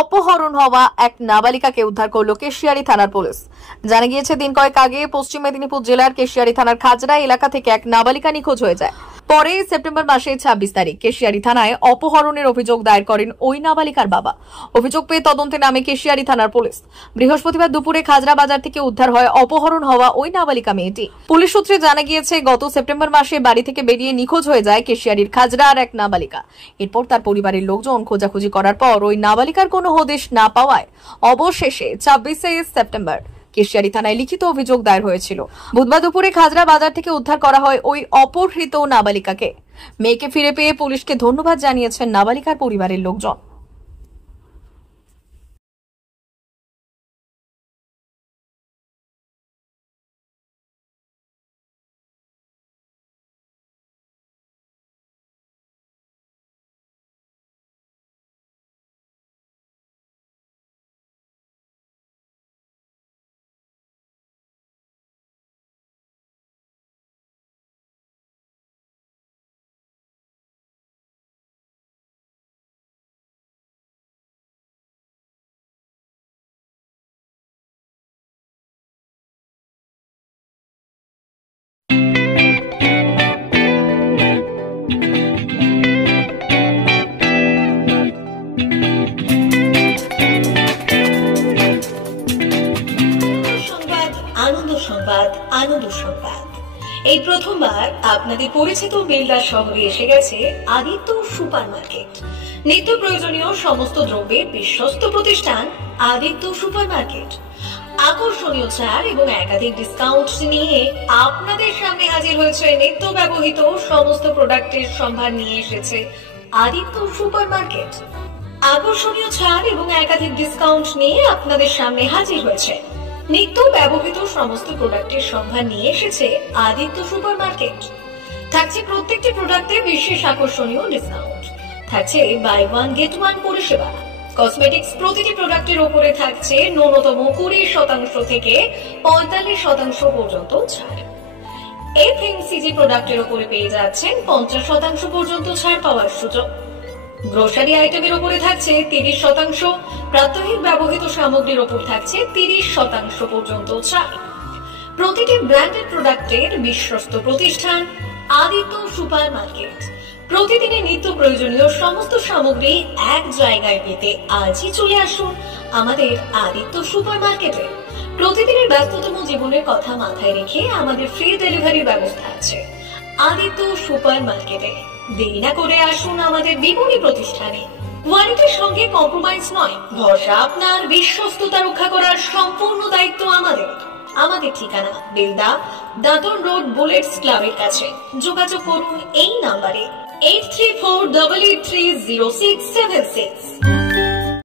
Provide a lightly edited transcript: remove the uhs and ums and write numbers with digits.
অপহরণ হওয়া এক নাবালিকাকে উদ্ধার করল কেশিয়ারি থানার পুলিশ। জানা গিয়েছে, দিন কয়েক আগে পশ্চিম মেদিনীপুর জেলার কেশিয়ারি থানার খাজরা এলাকা থেকে এক নাবালিকা নিখোঁজ হয়ে যায়। পরে সেপ্টেম্বর মাসের 26 তারিখ কেশিয়ারি থানায় অপহরণের অভিযোগ দায়ের করেন ওই নাবালিকার বাবা। অভিযোগ পেয়ে তদন্তে নামে কেশিয়ারি থানার পুলিশ। বৃহস্পতিবার দুপুরে খাজরা বাজার থেকে উদ্ধার হয় অপহরণ হওয়া ওই নাবালিকা মেয়েটি। পুলিশ সূত্রে জানা গিয়েছে, গত সেপ্টেম্বর মাসে বাড়ি থেকে বেরিয়ে নিখোঁজ হয়ে যায় কেশিয়ারির খাজরা আর এক নাবালিকা। এরপর তার পরিবারের লোকজন খোঁজাখুঁজি করার পর ওই নাবালিকার কোনো হদিশ না পাওয়ায় অবশেষে 26 সেপ্টেম্বর কেশিয়ারি থানায় লিখিত অভিযোগ দায়ের হয়েছিল। বুধবার দুপুরে খাজরা বাজার থেকে উদ্ধার করা হয় ওই অপহৃত নাবালিকাকে। মেয়েকে ফিরে পেয়ে পুলিশকে ধন্যবাদ জানিয়েছেন নাবালিকার পরিবারের লোকজন। আনন্দ সংবাদ। এই প্রথমবার আপনাদের পরিচিত বেলদা শহরে এসে গেছে আদিত্য সুপার মার্কেট। নিত্য প্রয়োজনীয় সমস্ত দ্রব্যের বিশ্বস্ত প্রতিষ্ঠান আদিত্য সুপার মার্কেট। আকর্ষণীয় ছাড় এবং একাধিক ডিসকাউন্ট নিয়ে আপনাদের সামনে হাজির হয়েছে। নিত্য ব্যবহৃত সমস্ত প্রোডাক্টের সম্ভার নিয়ে এসেছে আদিত্য সুপার মার্কেট। আকর্ষণীয় ছাড় এবং একাধিক ডিসকাউন্ট নিয়ে আপনাদের সামনে হাজির হয়েছে। নিত্য ব্যবহৃত সমস্ত প্রোডাক্টের সম্ভার নিয়ে এসেছে আদিত্য সুপার মার্কেট। থাকছে প্রত্যেকটি প্রোডাক্টে বিশেষ আকর্ষণীয় ডিসকাউন্ট। থাকছে বাই ওয়ান গেট ওয়ান পরিষেবা। কসমেটিক্স প্রতিটি প্রোডাক্টের উপরে থাকছে ন্যূনতম 20% থেকে 45% পর্যন্ত ছাড়। এফএমসিজি প্রোডাক্টের উপরে পেয়ে যাচ্ছেন 50% পর্যন্ত ছাড় পাওয়ার সুযোগ। গ্রোসারি আইটেমের উপরে থাকছে 30%, প্রাত্যহিক ব্যবহৃত সামগ্রীর উপর থাকছে 30% পর্যন্ত ছাড়। প্রতিটি ব্র্যান্ডেড প্রোডাক্টের বিশ্বস্ত প্রতিষ্ঠান আদিত্য সুপার মার্কেট। প্রতিদিনের নিত্য প্রয়োজনীয় সমস্ত সামগ্রী এক জায়গায় পেতে আজই চলে আসুন আমাদের আদিত্য সুপার মার্কেটে। প্রতিদিনের ব্যস্ততম জীবনের কথা মাথায় রেখে আমাদের ফ্রি ডেলিভারির ব্যবস্থা আছে আদিত্য সুপার মার্কেটে। দেরি না করে আসুন আমাদের বিপণী প্রতিষ্ঠানে। কোয়ালিটির সঙ্গে কম্প্রোমাইজ নয়, ভরসা আপনার, বিশ্বস্ততা রক্ষা করার সম্পূর্ণ দায়িত্ব আমাদের। আমাদের ঠিকানা বেলদা, দাদন রোড, বুলেটস ক্লাবের কাছে। যোগাযোগ করুন এই নাম্বারে 8348830676।